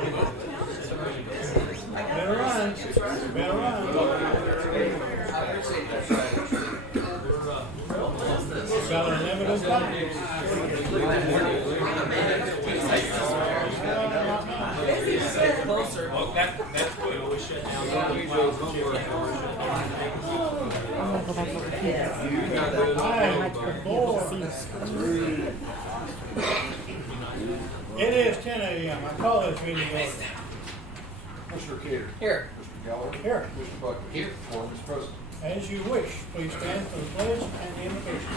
Better run. Better run. Got a limited time. Closer. That's what always shut down. I'm gonna go back over here. It is 10 a.m. I call this meeting order. Mr. Cater. Here. Mr. Gallagher. Here. Mr. Buckley. Here. Four, Mr. President. As you wish, please stand for the pledge and the invocation.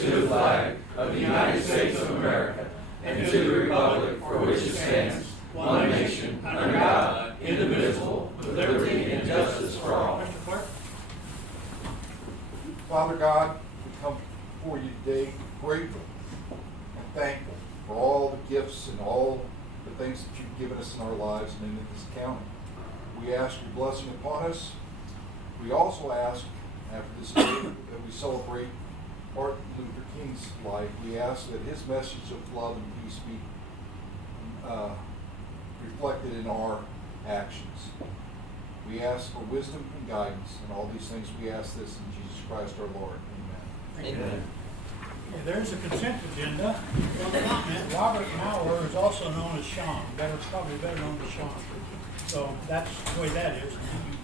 To the flag of the United States of America and to the republic for which it stands, one nation, under God, indivisible, with liberty and justice for all. Mr. Clerk. Father God, we come before you today grateful and thankful for all the gifts and all the things that you've given us in our lives and in this county. We ask your blessing upon us. We also ask, after this day that we celebrate Martin Luther King's life, we ask that his message of love and peace be reflected in our actions. We ask for wisdom and guidance in all these things. We ask this in Jesus Christ our Lord. Amen. Amen. Okay, there's a consent agenda. Comment, Robert Maurer is also known as Sean, probably better known as Sean. So that's the way that is.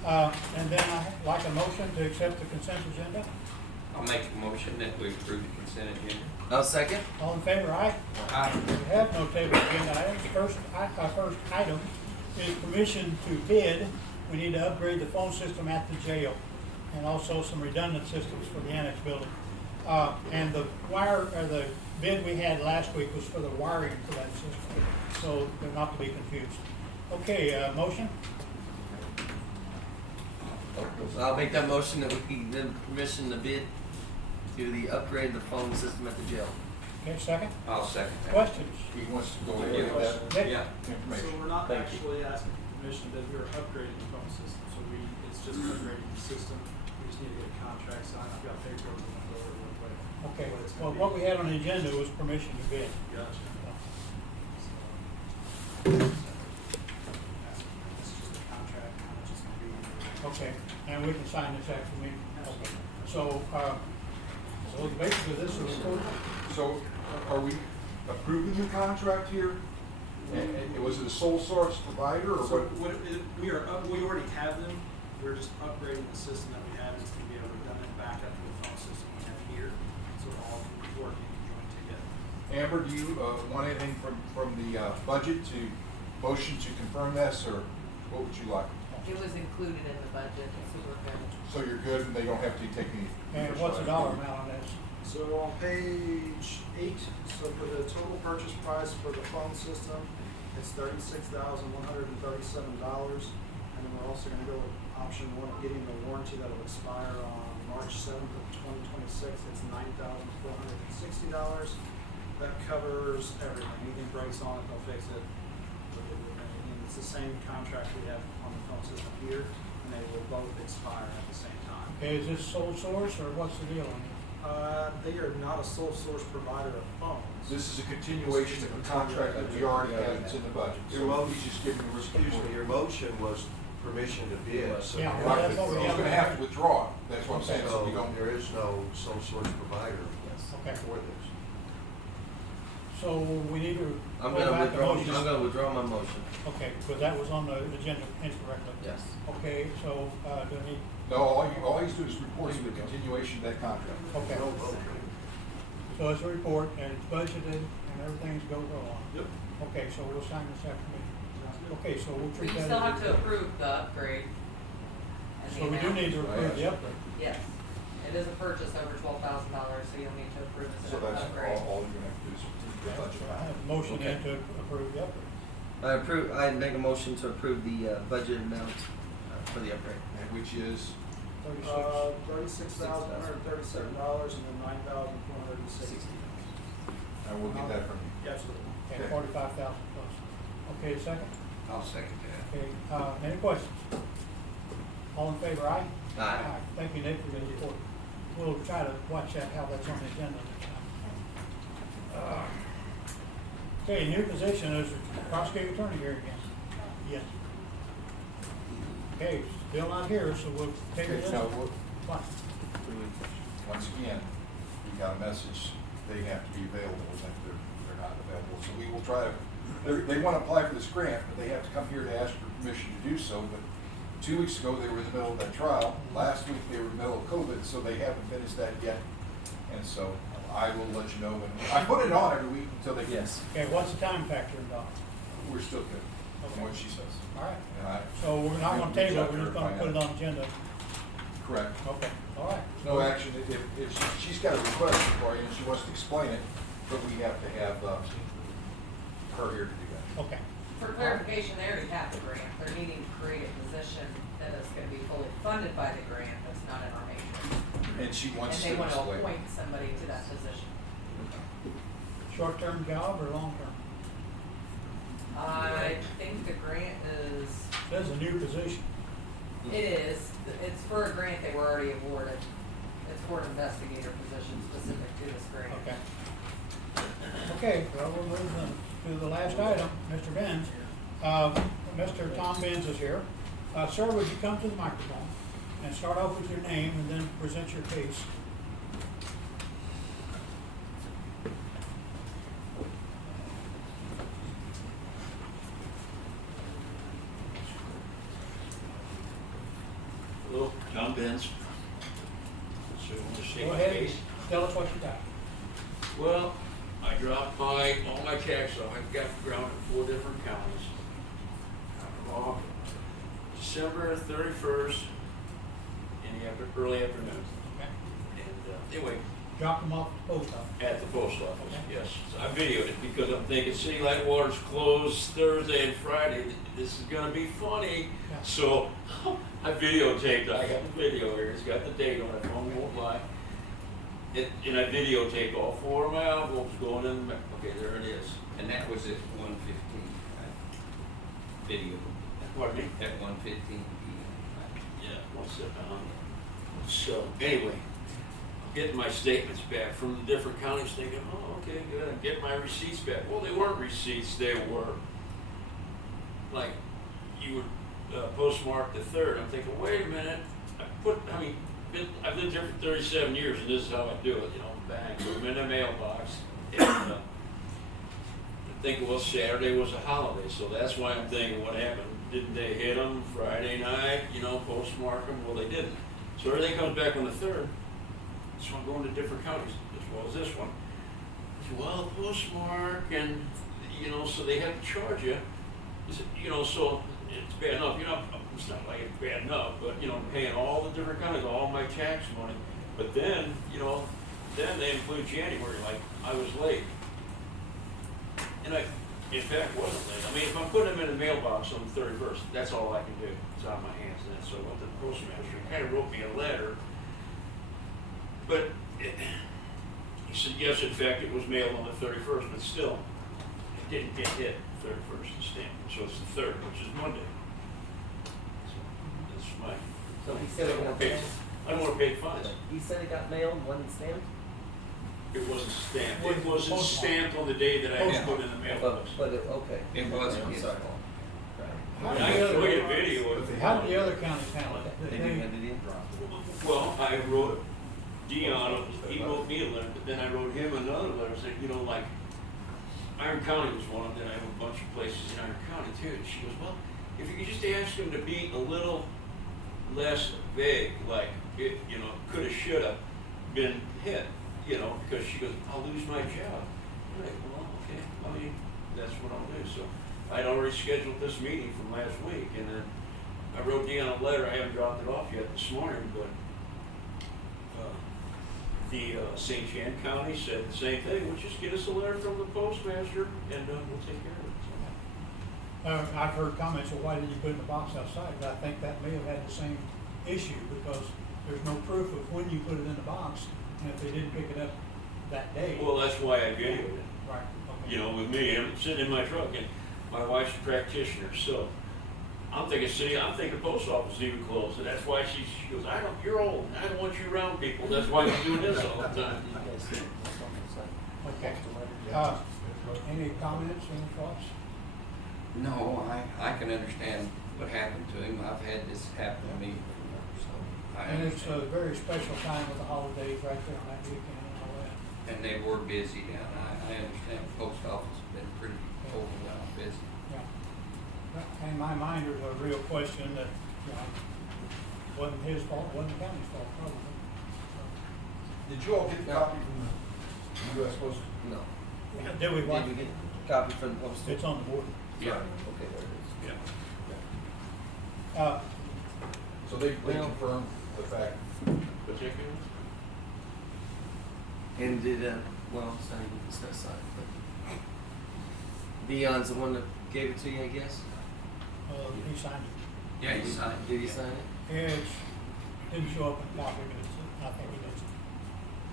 And then I'd like a motion to accept the consent agenda. I'll make a motion that we approve the consent agenda. I'll second. All in favor, aye? Aye. We have no table agenda items. First item is permission to bid. We need to upgrade the phone system at the jail and also some redundant systems for the annex building. And the bid we had last week was for the wiring for that system, so they're not to be confused. Okay, motion? I'll make that motion that we give permission to bid to the upgrade of the phone system at the jail. Okay, second? I'll second that. Questions? He wants to go ahead with that Nick? Yeah. So information. we're not Thank you. actually asking for permission, but we're upgrading the phone system, so it's just upgrading the system. We just need to get a contract signed. I've got paperwork on the door real quick. Okay, What it's well, gonna what be. we had on the agenda was permission to bid. Gotcha. It's just a contract, how much it's gonna be. Okay, and we can sign this after meeting. Okay. So basically this is a report. So are we approving the contract here? And was it a sole source provider or So what? we already have them, we're just upgrading the system that we have, it's gonna be a redundant backup to the phone system we have here, so it all can work and join together. Amber, do you want anything from the budget to motion to confirm this, or what would you like? It was included in the budget, so we're good. So you're good and they don't have to take any. And what's the dollar amount on this? So on page 8, so for the total purchase price for the phone system, it's $36,137, and then we're also gonna go with option 1 of getting the warranty that will expire on March 7th of 2026, it's $9,460. That covers everything, anything breaks on it, they'll fix it. And it's the same contract we have on the phone system here, and they will both expire at the same time. Okay, is this sole source or what's the deal on it? They are not a sole source provider of phones. This is a continuation of a contract that we already have, it's in the budget. So he's just giving the Excuse me, your motion was permission to bid, so. Yeah, Right, that's what we he's have. gonna have to withdraw it, that's what I'm saying, so we So don't. there is no sole source provider Okay. for this. So we need to I'm go gonna back to withdraw. motion. I'm gonna withdraw my motion. Okay, because that was on the agenda incorrectly. Yes. Okay, so, do we need, No, all he's doing is reporting the continuation of that contract. okay. So it's a report and it's budgeted and everything's go on. Yep. Okay, so we'll sign this afternoon. Okay, so we'll But treat you that still as. have to approve the upgrade. and the So we do amount. need to approve the upgrade. Yes, it is a purchase over $12,000, so you'll need to approve it as So an that's upgrade. all you're gonna have to do is approve the Okay, budget. so I have a motion then to approve the upgrade. I make a motion to approve the budget amount for the upgrade. And which is, $36,137 and then $9,460. and we'll get that from you. Absolutely. Okay, Okay. 45,000 plus. Okay, second? I'll second that. Okay, any questions? All in favor, aye? Aye. Thank you, Nick, for your report. We'll try to watch that, how that's on the agenda next time. Okay, new position is prosecuting attorney here again. Yes. Okay, still not here, so we'll take Okay, it. now, What? once again, we got a message, they have to be available, and if they're not available, so we will try to, they want to apply for this grant, but they have to come here to ask for permission to do so, but 2 weeks ago, they were in the middle of that trial, last week, they were in the middle of COVID, so they haven't finished that yet, and so I will let you know when, I put it on every week until they. Yes. Okay, what's the time factor involved? We're still good, from what she says. All right. And I. So we're not gonna table it, we're just gonna put it on agenda. Correct. Okay, all right. No action, if she's got a request for you and she wants to explain it, but we have to have, her here to do that. Okay, For clarification, they already have the grant, they're needing to create a position that is gonna be fully funded by the grant, that's not in our matrix. And she And wants to they wanna explain. appoint somebody to that position. short-term job or long-term? I think the grant is, That's a new position. it is, it's for a grant they were already awarded. It's for an investigator position specific to this grant. Okay. Okay, well, we'll move on to the last item, Mr. Benz. Mr. Tom Benz is here. Sir, would you come to the microphone and start off with your name and then present your case? Hello, John Benz. So you want to state Go my ahead, case? tell us what you got. Well, I dropped all my tax off. I've got ground in 4 different counties. Off December 31st in the early afternoon. Okay. And anyway, Drop them off at the post office. at the post office, Okay. yes. So I videoed it because I'm thinking City Light Water's closed Thursday and Friday. This is gonna be funny. Yeah. So I videotaped, I got the video here, it's got the date on it, phone won't lie. And I videotaped all 4 of my envelopes going in, okay, there it is. And that was at 1:15, video, Pardon me? at 1:15 p.m. Yeah, one step down. So, anyway, getting my statements back from the different counties thinking, oh, okay, good, I'm getting my receipts back. Well, they weren't receipts, they were, like, you would postmark the 3rd. I'm thinking, wait a minute, I've lived here for 37 years and this is how I do it, bang, put them in a mailbox. And, I think, well, Saturday was a holiday, so that's why I'm thinking, what happened? Didn't they hit them Friday night, postmark them? Well, they didn't. So everything comes back on the 3rd. So I'm going to different counties, as well as this one. I said, well, postmark, and, so they have to charge you. I said, so it's bad enough. It's not like it's bad enough, but, I'm paying all the different counties, all my tax money. But then, then they include January, like I was late. And I, in fact, wasn't late. I mean, if I'm putting them in the mailbox on the 31st, that's all I can do. It's out of my hands then. So I went to the postmaster. He kind of wrote me a letter. But he said, yes, in fact, it was mailed on the 31st, but still, it didn't get hit the 31st to stamp. So it's the 3rd, which is Monday. So that's my. So he said it got I mailed? don't want to pay fines. He said it got mailed, wasn't stamped? It wasn't stamped. Wasn't It wasn't postmarked. stamped on the day that I had Postmarked. put in the mailbox. Okay. It was, I'm yes. sorry. I can show you a video of it. How did the other counties handle it? They Did didn't have it in. Well, I wrote Dion, he wrote me a letter, but then I wrote him another letter saying, like, Iron County was one of them, I have a bunch of places in Iron County too. And she goes, well, if you could just ask him to be a little less vague, like, it, coulda, shoulda been hit, because she goes, I'll lose my job. I'm like, well, okay, that's what I'll do. So I'd already scheduled this meeting from last week, and then I wrote Dion a letter, I haven't dropped it off yet this morning, but the St. John County said the same thing, well, just get us a letter from the postmaster, and we'll take care of it. So, I've heard comments, well, why did you put it in the box outside? But I think that may have had the same issue because there's no proof of when you put it in the box and if they didn't pick it up that day. well, that's why I videoed it. Right, okay. With me, I'm sitting in my truck, and my wife's a practitioner, so I'm thinking post office is even closed, and that's why she goes, you're old, I don't want you around people, that's why you're doing this all the time. Okay. Any comments, any thoughts? No, I can understand what happened to him. I've had this happen to me before, so I And it's a understand. very special time with the holidays right there on that weekend and all that. And they were busy down. I understand the post office has been pretty overwhelmed, busy. Yeah. But in my mind, there's a real question that, wasn't his fault, wasn't the county's fault, probably. Did you all get a copy from the US Post? No. Did we want? Did we get a copy for the post? It's on the board. Yeah. Okay, there it is. Yeah. So they Well- confirmed the fact. Particular? And did, well, it's not even discussed on it, but Dion's the one that gave it to you, I guess? He signed it. Yeah, he signed. Did he sign it? It didn't show up in the copy, but I think he did.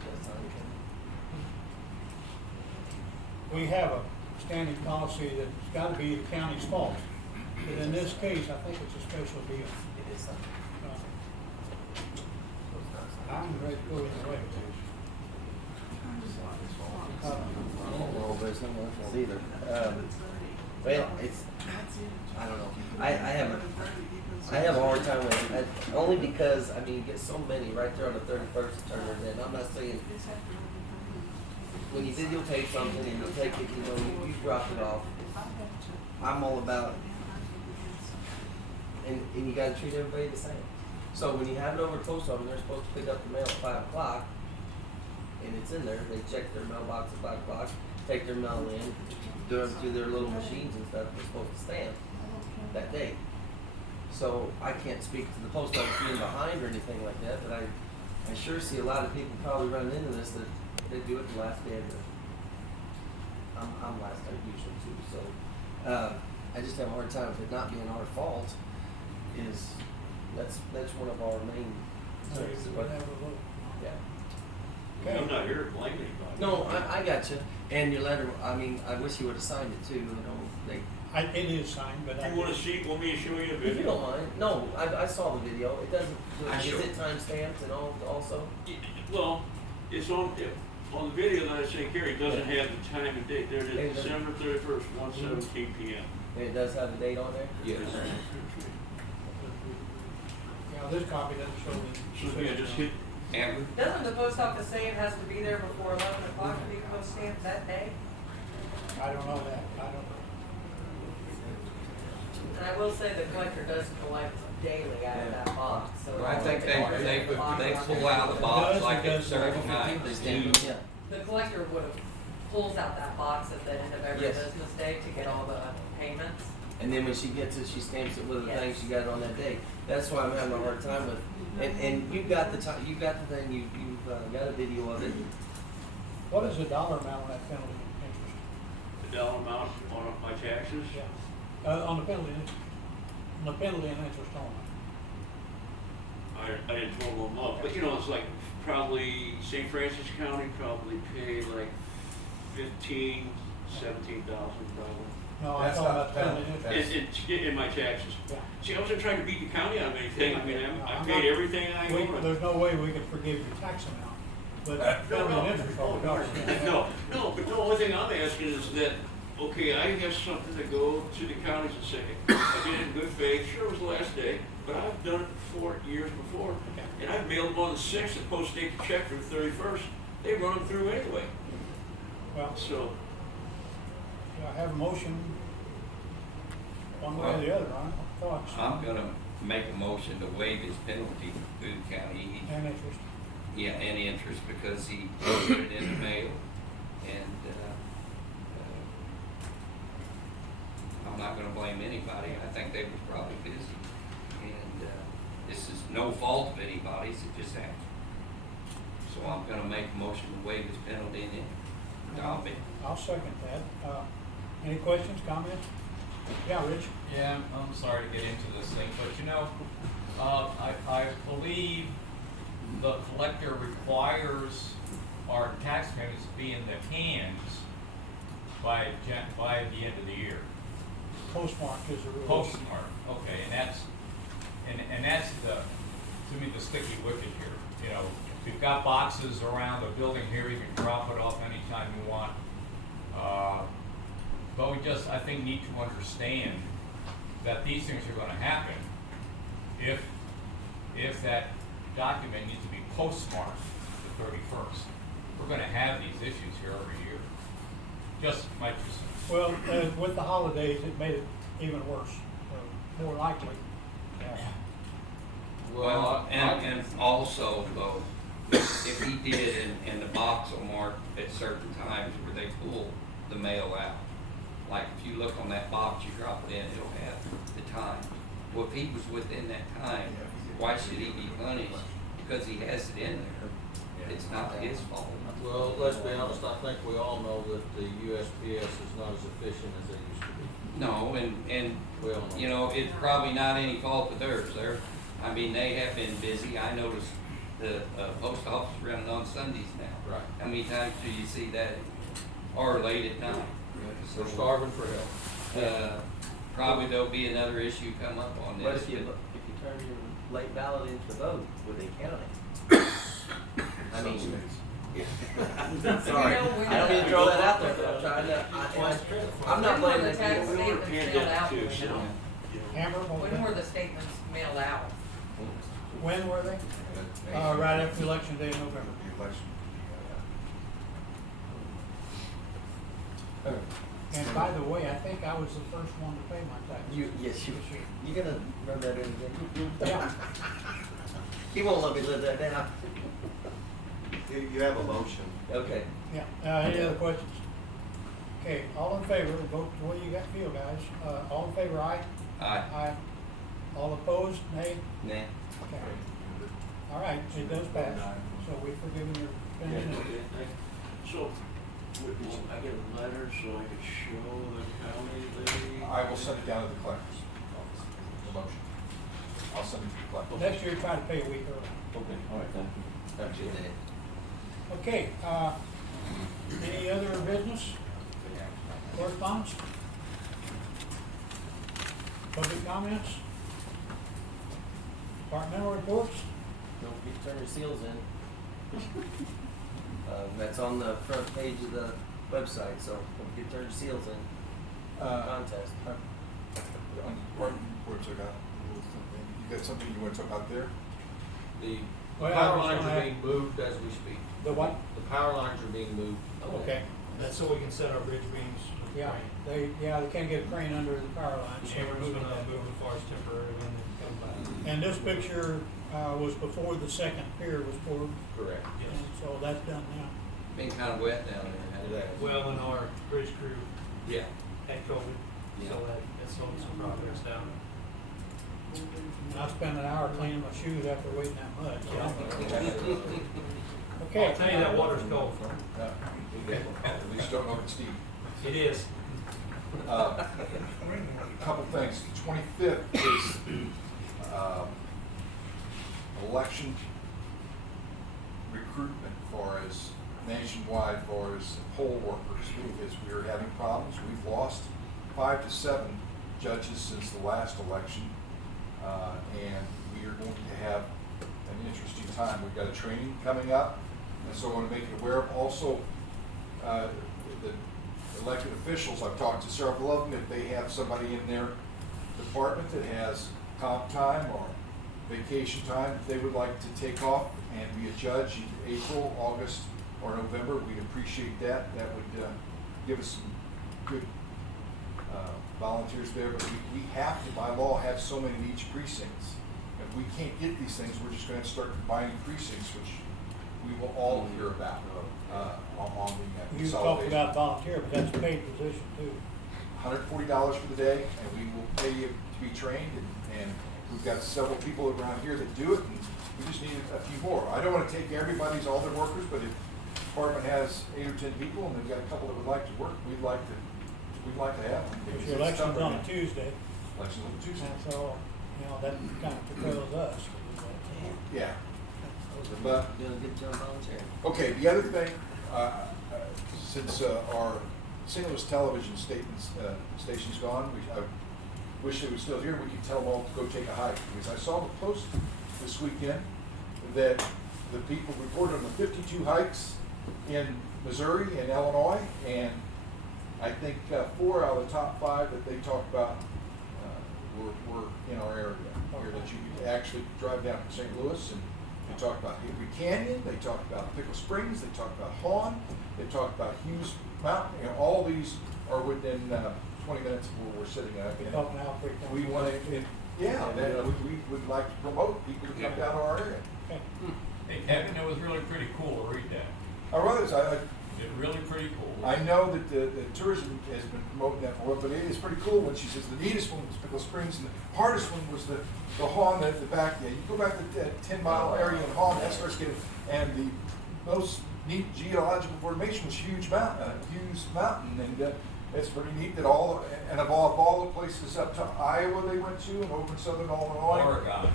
That's not okay. We have a standing policy that it's gotta be the county's fault. But in this case, I think it's a special deal. It is signed. So it's not signed. I'm ready to go either way. Well, there's no one else either. Well, it's, I don't know. I have a hard time with it, only because, I mean, you get so many right there on the 31st to turn it in. I'm not saying, when you videotape something and you take it, you drop it off. I'm all about, and you gotta treat everybody the same. So when you have it over at the post office, they're supposed to pick up the mail at 5 o'clock, and it's in there, they check their mailbox at 5 o'clock, take their mail in, do it through their little machines and stuff, they're supposed to stamp that day. So I can't speak to the post office being behind or anything like that, but I sure see a lot of people probably running into this that they do it the last day of the, I'm last day usually too, so, I just have a hard time with it not being our fault is, that's one of our main So concerns, you but, would have a vote. yeah. I'm not here to blame anybody. No, I got you. And your letter, I mean, I wish you would have signed it too, It is signed, but I. You wanna see, want me to show you a if you video? don't mind. No, I saw the video. It doesn't, is sure. it time stamped and all also? Well, it's on the video that I sent Gary, it doesn't have the time and date, there it It is, doesn't. December 31st, 1:17 PM. And it does have the date on there? Yes. Yeah, this copy doesn't show the. So, yeah, just hit, Amber? Doesn't the post office say it has to be there before 11 o'clock to be post stamped that day? I don't know that, I don't. And I will say the collector does collect daily out of that box, so. I think they pull out the box like it's Saturday night. They stamp it, yeah. The collector pulls out that box at the end of every Yes. business day to get all the payments. And then when she gets it, she stamps it with the thing Yes. she got it on that day. That's why I'm having a hard time with, and you've got the time, you've got the thing, you've got a video of it. What is the dollar amount on that penalty interest? the dollar amount on my taxes. On the penalty, and interest only. I didn't total them up, but you know, it's like probably St. Francis County probably paid like 17,000 probably. No, I'm That's talking not about penalty penalty, interest. In my taxes. Yeah. See, I wasn't trying to beat the county out of anything, I mean, I I'm paid not- everything I owed. There's no way we could forgive your tax amount, but No, penalty and interest all dollars. no, but the only thing I'm asking is that, okay, I have something to go to the counties and say, I did it in good faith, sure it was the last day, but I've done it 4 years before. And I've mailed them on the 6th and post-date the check for the 31st, they run them through anyway, Well, so. I have a motion, one way or the other, on it. Thoughts? I'm gonna make a motion to waive his penalty to Boone County. And interest. Yeah, and interest because he put it in the mail and, I'm not gonna blame anybody. I think they was probably busy. And, this is no fault of anybody's, it just happened. So I'm gonna make a motion to waive his penalty and interest. I'll second that. Any questions, comments? Yeah, Rich? Yeah, I'm sorry to get into this thing, but you know, I believe the collector requires our tax payments to be in the hands by the end of the year. Postmarked is the rule. Postmark, okay, and that's to me, the sticky wicket here. You know, we've got boxes around the building here, you can drop it off anytime you want. But we just, I think, need to understand that these things are gonna happen if that document needs to be postmarked the 31st. We're gonna have these issues here every year. Just my 2 cents. Well, with the holidays, it made it even worse, more likely. Well, and also though, if he did and the box will mark at certain times where they pull the mail out. Like if you look on that box, you drop it in, it'll have the time. Well, if he was within that time, why should he be punished? Because he has it in there. It's not his fault. Well, let's be honest, I think we all know that the USPS is not as efficient as they used to be. No, and, We all know. you know, it's probably not any fault of theirs. I mean, they have been busy. I noticed the post office running on Sundays now. Right. How many times do you see that? Or late at night? We're starving for help. Probably there'll be another issue come up on this. But if you turn your late ballot into the vote, would they count it? I mean, sorry, You know, when I don't mean to the- throw that out there, but I'm trying to, I'm not When were blaming the the tax people. statements mailed out? so. Amber, what was When that? were the statements mailed out? When were they? Right after election day in November. The election. And by the way, I think I was the first one to pay my taxes. Yes, you gonna run that in again? Yeah. He won't let me live that down. You have a motion. Okay. Yeah, any other questions? Okay, all in favor, vote the way you got feel, guys. All in favor, aye? Aye. Aye. All opposed, nay? Nah. Okay. All right, it does pass, so we've forgiven your opinion. So, I get a letter so I can show the county they. I will send it down to the collector's office, the motion. I'll send it to the collector. Next year, try to pay a week early. Okay, all right, thank you. That's it. Okay, any other business? Correspondence? Public comments? Departmental reports? Don't forget to turn your seals in. That's on the front page of the website, so don't forget to turn your seals in. Contest. On department reports, I got a little something. You got something you want to talk about there? The Well, I power was lines gonna are ask- being moved as we speak. The what? The power lines are being moved. Okay, That's so we can set our bridge beams. yeah, they can't get a crane under the power line, so we're moving that. as far as temporary when they come back. And this picture, was before the second pier was poured, Correct. and so that's done now. Been kind of wet down there, hasn't it? Well, and our bridge crew Yeah. had COVID, so that slowed some progress down. And I spent an hour cleaning my shoes after waiting that mud, so. Okay. I'll tell you that water's cold. At least don't know if it's deep. It is. A couple things. The 25th is election recruitment for as nationwide for as poll workers. As we are having problems, we've lost 5 to 7 judges since the last election, and we are going to have an interesting time. We've got a training coming up, and so I want to make you aware of also the elected officials. I've talked to several of them. If they have somebody in their department that has comp time or vacation time that they would like to take off and be a judge in April, August, or November, we'd appreciate that. That would give us some good volunteers there. But we have to, by law, have so many in each precincts. If we can't get these things, we're just going to start combining precincts, which we will all hear about on the You talked consolidation. about volunteer, but that's a paid position too. $140 for the day, and we will pay you to be trained, and we've got several people around here that do it, and we just need a few more. I don't want to take everybody's, all their workers, but if the department has 8 or 10 people, and they've got a couple that would like to work, we'd like to have them. If It's your election's tougher on now. a Tuesday, Election's on Tuesday. and so, that kind of propels us. Yeah. But Doing a good job volunteering. okay, the other thing, since our St. Louis television station's gone, I wish they were still here. We could tell them all to go take a hike, because I saw the post this weekend that the people reported on the 52 hikes in Missouri and Illinois, and I think 4 out of the top 5 that they talked about were in our area here, that you could actually drive down from St. Louis, and they talked about Hickory Canyon, they talked about Pickle Springs, they talked about Hawn, they talked about Hughes Mountain. You know, all these are within 20 minutes of where we're sitting at. And Helping out pretty we want to, we would like to promote people to come down to our area. Okay. Hey, Kevin, it was really pretty cool to read that. It's really pretty cool. I know that the tourism has been promoting that for it, but it is pretty cool when she says the neatest one was Pickle Springs and the hardest one was the Hawn at the back there. You go back to that 10-mile area in Hawn, that starts getting, and the most neat geological formation was Hughes Mountain, and it's pretty neat that and of all the places up to Iowa they went to, and over in southern Illinois. Oregon,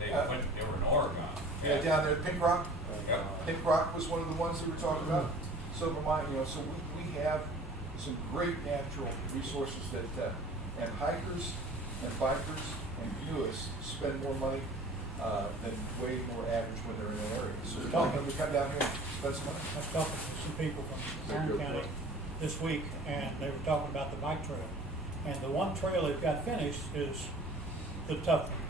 they were in Oregon. Yeah, down there at Pink Rock. Yep. Pink Rock was one of the ones they were talking about. Silver Mine, so we have some great natural resources that, and hikers and bikers and viewers spend more money than way more average when they're in an area. So we're talking, we come down here and spend some money. I was talking to some people from Warren County this week, and they were talking about the bike trail. And the one trail they've got finished is the tough one.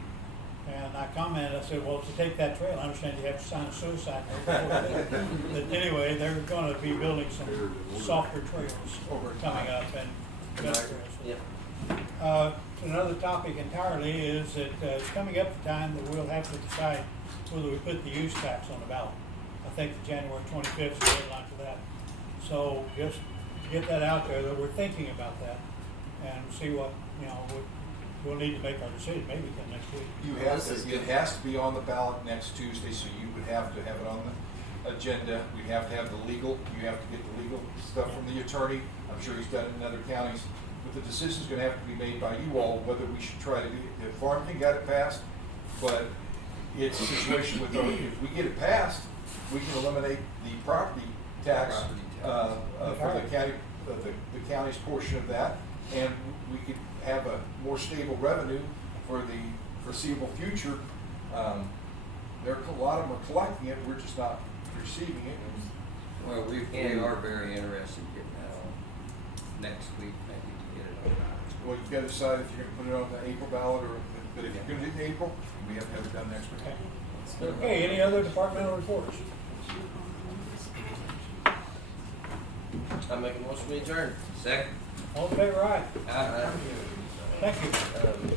And I commented, I said, well, to take that trail, I understand you have to sign a suicide note. But anyway, they're gonna be building some softer trails coming up and better trails. Yep. Another topic entirely is that it's coming up the time that we'll have to decide whether we put the use tax on the ballot. I think the January 25th is the deadline for that. So just get that out there that we're thinking about that and see what, we'll need to make our decision maybe come next week. It has to be on the ballot next Tuesday, so you would have to have it on the agenda. We'd have to have the legal, you have to get the legal stuff from the attorney. I'm sure he's done it in other counties. But the decision's gonna have to be made by you all, whether we should try to do it. Farmington got it passed, but it's a situation with, if we get it passed, we can eliminate the property tax for the county, the county's portion of that, and we could have a more stable revenue for the foreseeable future. A lot of them are collecting it, we're just not receiving it. Well, we are very interested in getting that on next week, maybe, to get it on. Well, you've got to decide if you're going to put it on the April ballot, but if you're going to do it in April, we have to have it done next week. Okay, any other departmental reports? I make a motion to adjourn. Second. All in favor, aye. Aye. Thank you.